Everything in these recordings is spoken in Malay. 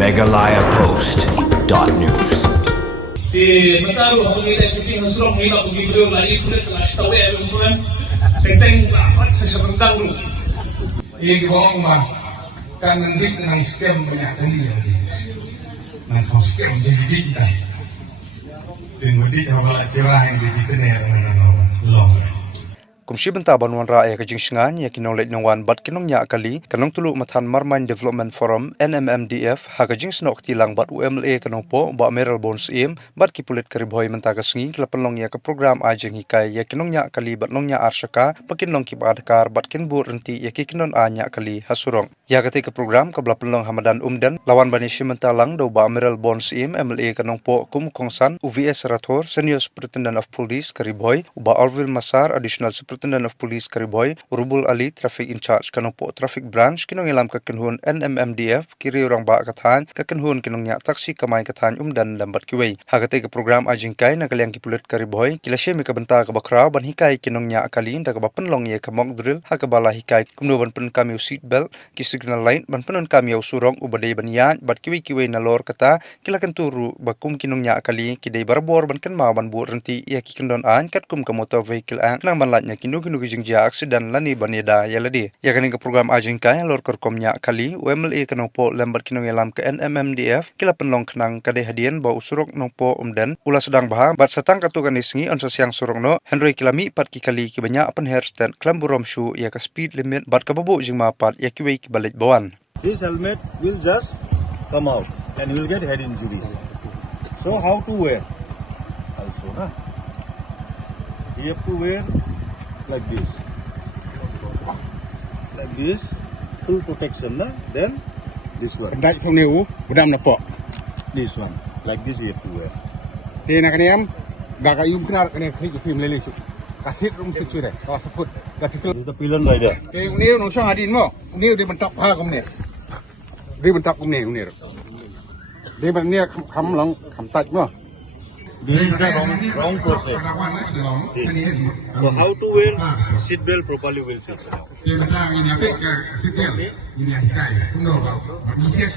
megalayapost.news. Di mataru ako nila shooting nasrong nila kung gibro lagi kulit lastawe ang kuran tenteng lapat sa sabandang ru. Igong ma kan ndik ng stem banyak kali nang stem jadi dikta. Jadi wala kirahin di tener long. Kumshi benta banwan ra ya kajing shingan ya kinong leit nongwan bat kinong nya kali kanong tulu matan Marmain Development Forum NMMDF ha kajing snok tilang bat UMLA kanong po ba Meral Bones im bat kipulit karibhoy menta kasngi klapanlong ya ka program ajeng hikai ya kinong nya kali bat nong nya arshaka pakinlong kibadkar bat kinbu renti ya kinon anya kali hasurong ya kate ka program ka blapanlong Hamadan Umdan lawan bani shimentalang do ba Meral Bones im MLA kanong po kumkongsan UVS Rathor Senior Superintendent of Police karibhoy ba Alvin Masar Additional Superintendent of Police Karibhoy, Rubul Ali, Traffic In Charge kanong po Traffic Branch, kinong ilam kakinhun NMMDF, kiri orang ba katahan, kakinhun kinong nya taksi kamay katahan umdan lambat kiway. Hagatay ka program ajingkay, nagalayang kipulit Karibhoy, kilasya mi kabanta kabakraw, ban hikay kinong nya akalin, dagabapanlong ye kamok drill, hakabala hikay, kumnuban pan kami seatbelt, kisignal line, ban panon kami surong, ubaday ban yan, bat kiway na lor kata, kilakan turu, bakum kinong nya akali, kiday barbor, ban kan mawan bu renti, iya kikindon an, kat kum ka motor vehicle ang, nang banlatnya kinugi jingja aksidan lani banida yaladi ya kaning ka program ajingkay lor korkomnya kali UMLA kanong po lambat kinong ilam ka NMMDF kila penlong kanang kade hadian ba usurok nong po umden ula sedang baha bat satang katugan isngi onsa siang surong no Henry kilami pat kikali kibanya apan hairstand klamburom shu ya ka speed limit bat kababu jing mapat ya kiway kibalit bawan. This helmet will just come out and you will get head injuries. So how to wear? Also, huh? You have to wear like this, full protection, na? Then this one, Dai song niu, budam na po. this one, like this you have to wear. Te na kaniam gaga yum knar kane kri film lele su. Kasit rum su chure, ka saput. Ka tikul. This is the pillion rider. Te uniu no song adin mo. Uniu de bentak ha kum ne. Di bentak kum ne uniu. Di ban ne kham long kham taj mo. This is the wrong process. This. So how to wear seat belt properly will fix now. Dia bentak ini apa ke sitel. Ini hikai. Kuno ba. Ni siap.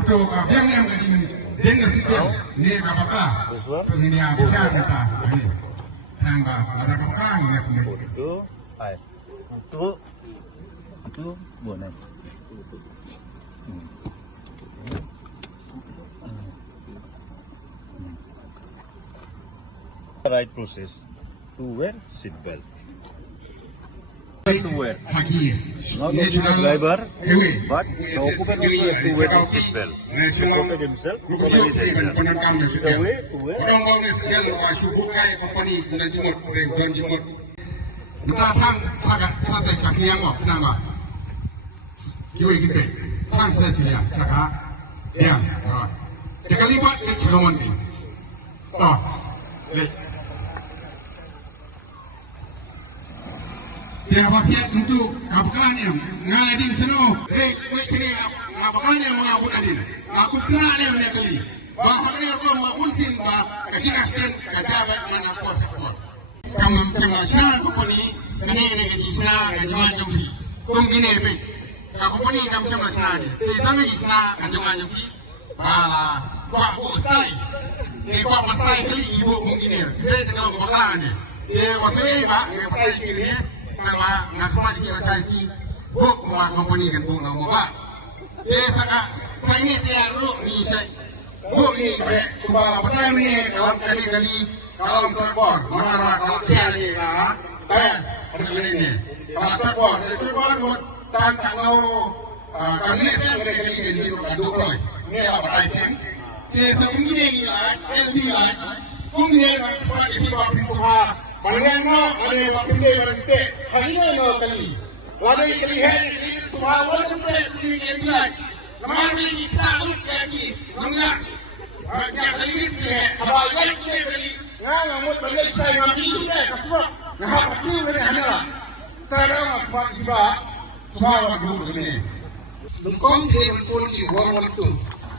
Atau biang yang kadin dengan sitel. Ni apa? This one. Ini yang bisa kata. Ini. Nang ba ada apa ini aku. Itu, hai. Itu, boleh. The right process to wear seat belt. To wear. Haki. Not only the driver, but the occupant also has to wear the seat belt. To protect himself from any danger. The way to wear. Kita tang sangat sangat siang mo, kenapa? Kiwi kita, tang sangat siang, cakap, diam. Cakap libat ke cakawan ni. Oh, le. Dia pakai untuk kapakan yang ngaladin seno. Wek sini kapakan yang mengabut adin. Aku kena dia punya kali. Bahasa dia aku mengabut sin bah kecilkan kejabat mana kuasa. Kamu sama sana company ini sana jemaah jambi. Kum gini pe. Company kamu sama sana ni. Tapi sana jemaah jambi. Bala kuat besar. Kuat besar kali ibu mungkin ni. Dia kalau kapakan ni. Dia wasai bah pakai kiri. Nama ngakumat kita sasi buk rumah company kan buk nama ba. Saka saya ini tiada ni saya buk ini kembali petang ni dalam kali kalau terbor mana kalau kali lah tak ada ni kalau terbor buat tan kalau kami saya mereka ni dua ni apa item. Sebelum ini lah, LD lah, kumpulan orang itu apa semua. Pandangan mana waktu ini nanti hari ini kali. Walau kali hari semua orang itu kali lagi. Nama ini kita lagi. Enggak. Enggak kali ini. Apa lagi kali? Nah, mau balik saya ngambil juga kasih. Nah, pasti ini hanya. Terang buat juga. Semua orang ini. Bukan dia pun itu.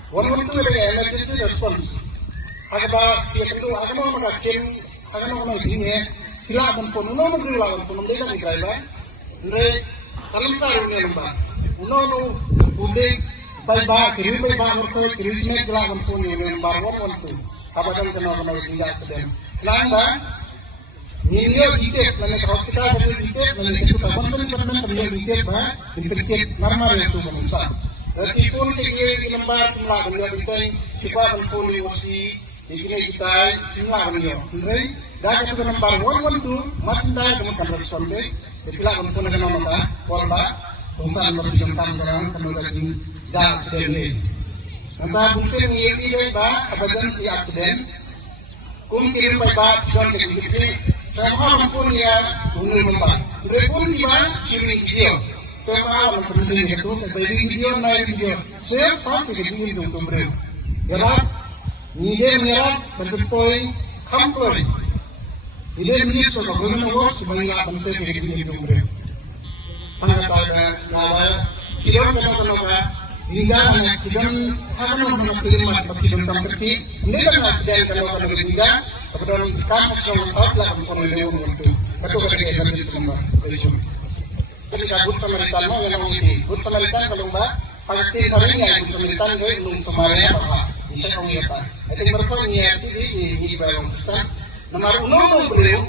One itu adalah emergency response. Agak dia itu agak mau mengatakan akan orang ini hilang pun uno hilang pun mereka ni driver, mereka saling saling ni lembah, uno udah kiri pai ba merko kiri me gla kon phone ni number 112 abadan kana biga accident lang ba Nilio dite mana hospital dari dite mana itu kapan pernah kami dite ba infected marmar itu bangsa berarti phone ke number tumla kami dite kita kan phone ni wasi ikine kita tumla kami ndai dah itu number 112 masndai kamu kan responde kita kan phone kana maka korba urusan berjumpa dengan kami lagi dah sini namba busen ni ba abadan di accident kiri pai ba don ke dite sama pun ya unui memang. Mereka juga shooting video. Sama penting itu video naik video. Saya pasti video itu mereka. Ya, ni dia mereka berpoi kampoi. Ini minister kalau mau sebenarnya bangsa video itu mereka. Angkat ada kita kenapa hingga kita akan mengakhiri tempat terti. Ini kan hasil kalau hingga kemudian kamu jangan taklah kamu lewat itu. Betul ketika itu semua. Jadi kabut Samaritan yang mengikuti. Kabut Samaritan kalau mbak pakai harinya Kabut Samaritan itu belum semuanya apa. Bisa kamu lihat. Itu mereka niat ini bayang besar. Nomor uno beliau.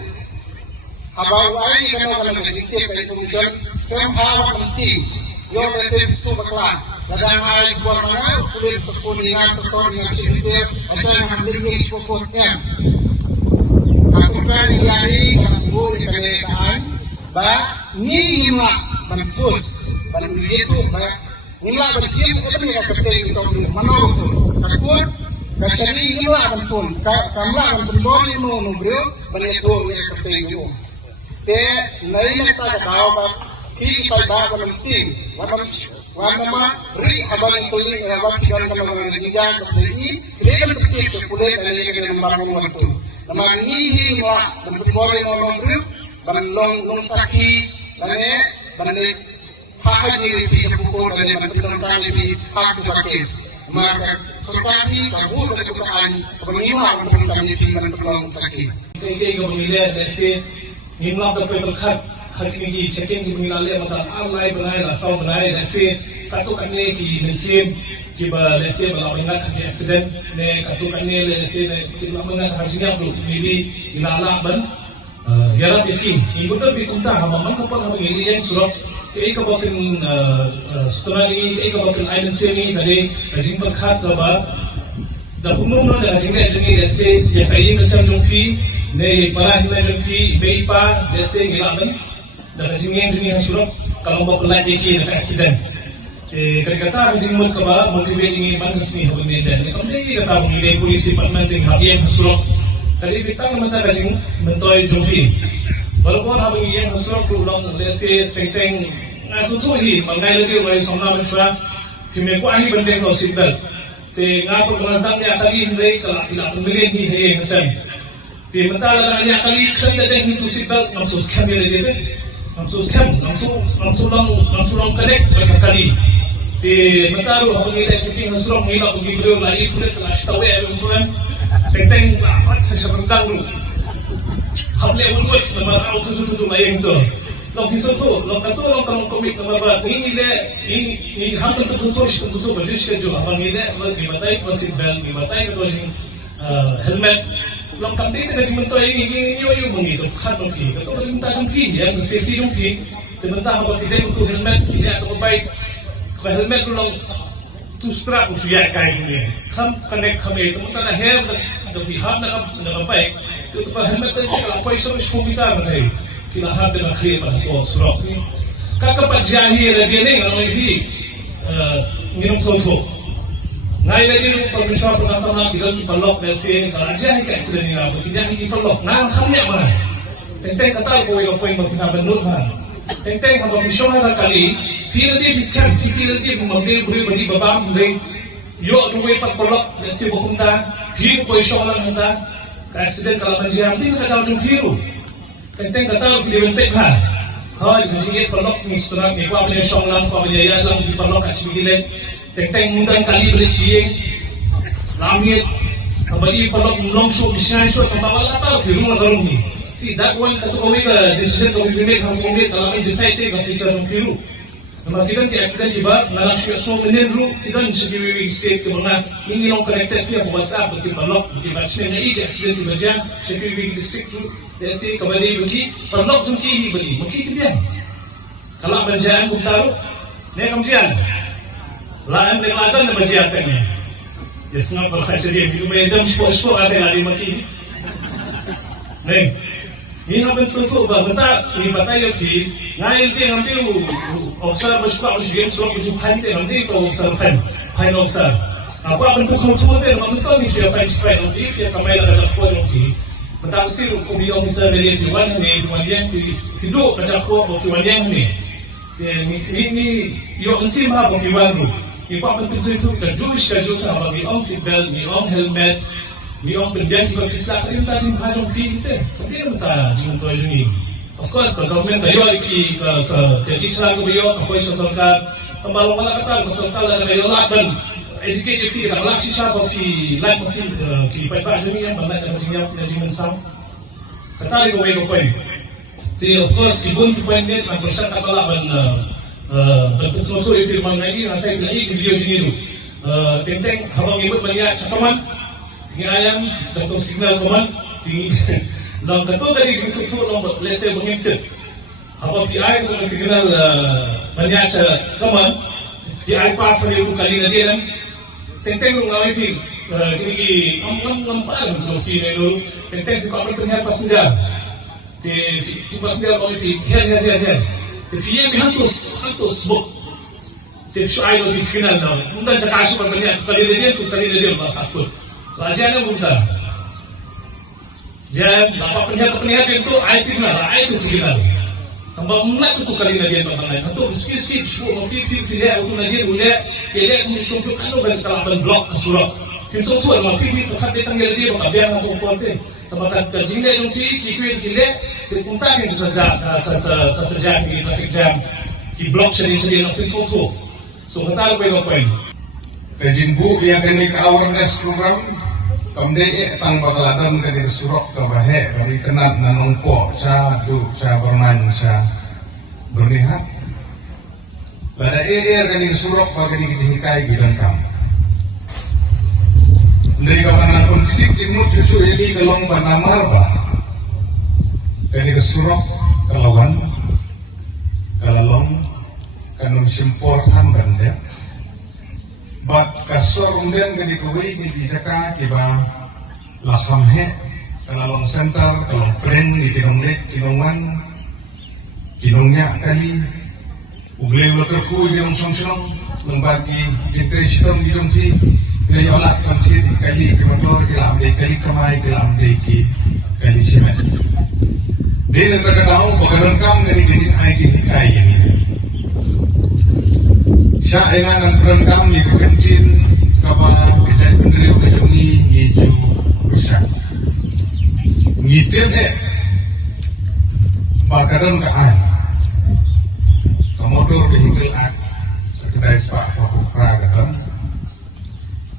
Abang ai kalau berjikir pada kemudian semua penting. Yo resep itu bakal. Kadang ai buat mana kulit sepuluhan setor dengan sedikit. Asal mengambil pokoknya. Asupan ilari kamu ikan ba ni nila banfus banbiyetu ba nila bansim itu ni kapten itu manau takut kasari nila banfun kamla banbori no bro baneto ni kapten itu te naina ta daw ba ki pa ba banting wadama ri abang itu ni abang kian kalau dijan kapten ini lekan kapten kulit ani ke nomor 1 nama ni wa banbori no bro long sakhi bane haji di buku dari tentang di hak pakis maka sepati kabur dari Quran pengiwa tentang di long sakhi kay pamilya desi nimla da berkat hakni ki checking di milale mata alai banai rasau banai desi katuk anne ki mesin ki ba desi bala bangat ki accident ne katuk anne desi ki bangat hajinya tu ini ilala ban Yara bikin, ibu tu bikin tak, hamam kapal hamam ini yang surat, eka bakin setelah ini, eka bakin air seni tadi, rajin berkat apa, dah umum mana rajin rese, ya kain besar jumpi, ne parah hina jumpi, beipa, rese gilaban, dah rajin yang surat, kalau mau pelai deki ada accident, kata rajin mut kaba, motivate ini mana sini hal ini dan, kalau dia kata ini polisi department yang habis surat. Kali kita meminta rajin mentoi jumpi. Walaupun hal ini yang surat ulang lesi tentang asutu ini mengenai lagi oleh somna mesra kami ku ahi bende kau siddal. Te ngapu pengasang ya kali ini kalau tidak pembeli ini yang sen. Te mentala lagi kali kerja yang itu siddal maksudkan dia lagi maksudkan langsung connect berkali. Te mentaru hal ini seperti mesra mengilah bagi beliau lagi kulit telah tahu ya umpuran. Tentang apa sesebentar dulu. Hamle ulut nama auto tu mayang tu. Long kisah tu, long kata long kamu komik nama apa? Ini hampir tu berdiri sejuk. Abang ini dimatai masih bel, dimatai tu helmet. Long kami tu dah mentua ini yo mengitu. Kan mungkin. Kata orang minta jumpi, ya safety jumpi. Sebentar apa tidak untuk helmet tidak atau baik. Kalau helmet tu long tu strap usia kain ini. Kam connect kami itu mentara hair dan pihak nak baik. Itu faham betul kalau apa isu komputer nanti. Kita harap dengan khidmat itu strap ni. Kakak pajahir lagi ni kalau ini minum soto. Ngai lagi permisal pengasana tidak dipelok nasi. Kalau jadi accident ni apa? Tidak dipelok. Nah, kami apa? Tentang kata kau yang kita benur kan. Tentang apa misal kali. Feel dia diskan, feel dia membeli beri babam beri. Yo duwe pat pelok nasi bukunta. Feel kau isolan kita. Accident kalau menjadi kita tahu jumpiru. Tentang kata dia bentuk kan. Hai, jadi pelok ni setelah ni kau boleh isolan, kau boleh ya lang di pelok kat sini. Tentang mudah kali beli siang. Lamit kembali pelok langsung bisnya isu tempat awal tahu di rumah dorong ni. See that one kata kau ni decision kau make kalau kau decide take a feature jumpiru. Nama kita ti accident iba nalang siya so menenru kita sa giwiwig state ke mga ingilong connected niya pabasa pati palok pati batchman na i accident iba dyan sa giwiwig district desi kabali bagi palok jungki bali maki diyan kalau banjaan kung taro ne kam diyan laan ng ladan na banjatan niya yes nga para sa diyan di may dam sport ate lari maki ne ni naman suto ba bata ni batayo ki ngayon din ang piu observe sa pag game so kung hante ang dito observe final observe ako ang puso din ang to ni siya final if ya kamay la ka po ki bata siro kung yung sa relate one ni dumayan ki hido ka po o dumayan ni ni yung sima ko kiwango ni pa ang puso ito ka Jewish ka juta ang yung seatbelt ni yung helmet ni yung pendian iba kisla ka yung tajing hajong pinte hindi naman ta yung to juni of course the government kayo ki isla ko biyo ako sa sarkar tambalong wala kata sa sarkar na kayo laban educated ki na laksi siya ko ki life mo ki pa juni yang banat na siya na jiman sam katali ko way ko point si of course ibon ki point net ang persa katalaban berkesuatu itu mengenai nanti video ini tentang habang ibut banyak sakaman ayam tentu signal kaman dan tentu dari sisi nomor lese mengintit apa ki ay tentu signal banyak kaman ki ay pas itu kali na din tenteng ngawai ti kini am parang no ki no tenteng ko apa pengen passenger ti passenger ko ti her ti fiye mi hantos bok ti ay no signal na kung sa kaso pa banyak kali na din masakot Raja yang muda, jadi apa penyihat itu signal, itu signal. Tambah munak itu kali nadia tambangan. Atau skit, semua motif tidak untuk nadia boleh, tidak menunjuk anu dari kelaban blok kesurok. Tim sotu orang motif itu kan datang dari dia, maka biar aku ponte. Tambah kajinda yang kikuin kile, terpunta yang kesejak di traffic jam, di blok sering tim sotu. So kita tahu apa yang. Kajimbu yang kini ke awareness program kemudian tang bakalatan kini surok ke bahe kami kenal nanongpo sa bermain sa bernihat pada kini surok bagi kini hikai bilang kam dari kawanan konflik timur susu ini kelong banamar bah kini kesurok kelawan kalalong kanung simpor hamban ya bat kasor undian gadi kuwi di Jakarta iba lasamhe kalalong center kalong pren di kinongan kinongnya kali ugle water ku yung songsong lembagi interestong yung fi ngayolat pansit kali kemotor kilam de kali kamay kilam de ki kali simet din ang tagatao pagkaroon kam gani ay kinikay ini siya ay nga ng perangkam ni kekencin kaba kecai penderiu kejungi ngeju rusak ngitin bakadon kaan kamodor kehingkel ak kedai sepak fakukra kadon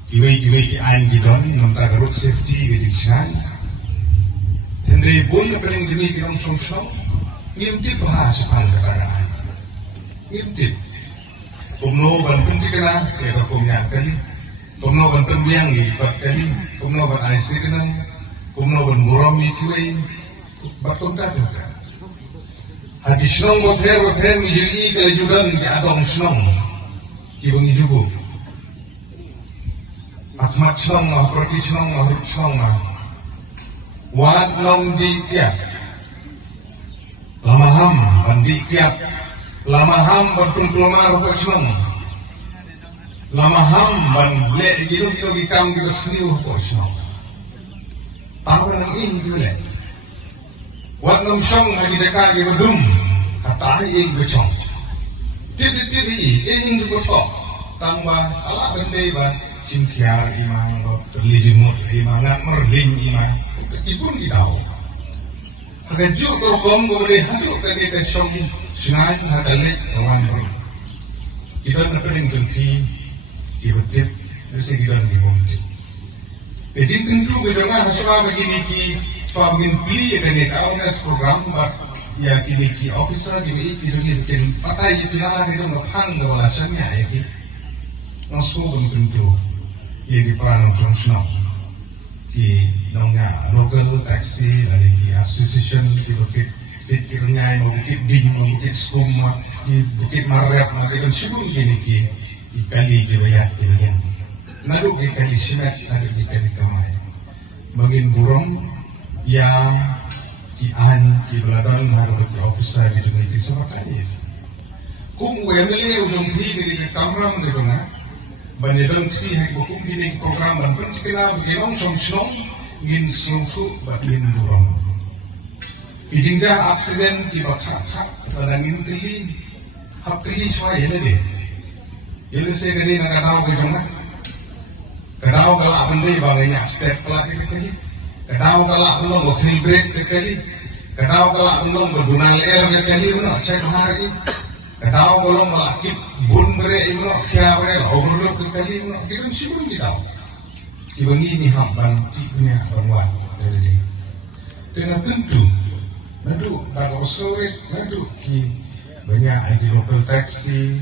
kiwi ki ain gidon namta garuk safety gedi sinan tendai bol paling demi kirong song ngintip bahas sepal kedaraan ngintip kumno ban kunci kena ya kumnya kali kumno ban pembiyang di kali kumno ban aisi kena kumno ban muram ikiwai batung kata hadi snong moter ngijiri kala juga ngi adong snong kibung ijubu akmat snong proti snong huruf snong wat long di tiap lamaham bandi tiap lamaham bantung pelomar berkesong lamaham ban le gido gikam gido seniuh berkesong tahu nang ini gule wat nom song lagi dekat di bedum kata ing becong tidi ing betok tambah ala bende ban simkiar imang terlijimut imangat merling imang ipun kita Reju korkom boleh haduk tadi kesong sengai hadalik kawan bro. Kita terkering jenti kirutip dari gidan di bumi. Jadi tentu gedongan hasil begini ki pabin pilih dari awareness program bar ya kini ki officer kini bikin pakai itu lah itu ngapang gawalasannya ya ki langsung bentuk ya di peran fungsional ki nongnya local taxi dari ki association ki bukit sikirnya mau bukit ding mau bukit skuma ki bukit marep makan sibuk kini ki kali kibaya kini nadu ki kali simet nadu ki kali kamai bangin burung yang kian ki beladang harus ki officer di dunia ki seperti kung wemele ujung di kamram di mana banedon ki hai bukum ini program dan pun kita begitu song ngin sungsu batin burung kijingja aksiden ki bakha badangin tili hapri shwa ele de ele se gani na kadao ke jona kadao kala bande bagainya step pelati kali kadao kala belum go free break kali kadao kala belum go dunal air kali no check hari kadao belum malakit bun bere ino kya bere overload kali no kirim sibun kita ibangi ni hamban tiknya ramwan dari dengan tentu nadu dan sore nadu ki banyak di local taxi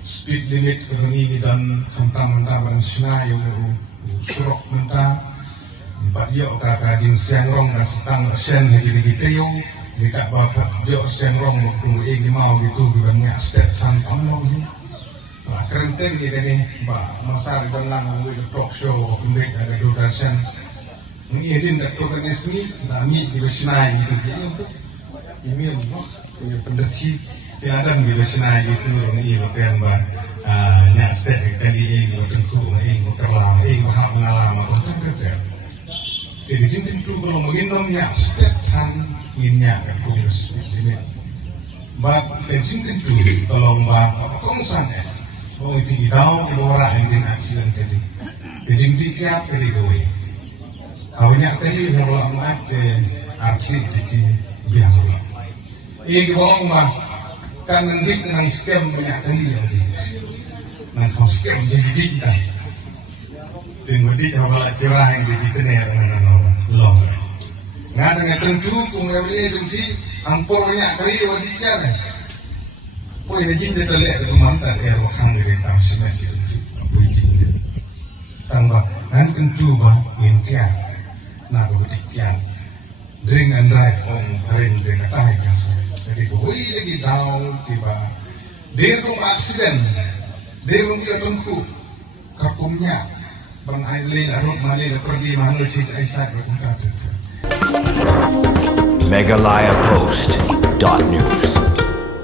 speed limit kerani dan hantam-hantam dan senai yang surok mentah empat dia kata din siangrong dan setang sen lagi kayu dekat bapak dia siangrong waktu ini mau gitu banyak step hantam mau ni kerenteng ni tadi masa di dalam talk show indek ada dua sen ni edin tak tahu kan ni nami di senai gitu ini punya pendaki tiada di senai gitu ni bukan nak step kali ini bukan ku ini kerlam ini bahak pengalaman bukan kerja jadi tentu kalau menginam nak step kan ini akan punya speed limit bab penting tentu kalau apa kongsan oh itu tahu orang yang aksiden kali jadi tiga kali gue awalnya kali kalau amat atlet jadi biasa ini orang mah kan ndik nang scam banyak kali jadi nang scam jadi kita tengok di awal cerah yang jadi tener loh nggak dengan tentu kumawli jadi ampor banyak kali wadikan oh ya jin dia lihat rumah tak ada orang di dalam semen itu apa jin tambah nan tentu bah intian nak buktian drink and drive on keren dengan tahi kasar jadi gue lagi down tiba dia rumah aksiden dia rumah tungku kapumnya bang Ailin arut malin pergi mana cik Aisyah berkata MegalayaPost.news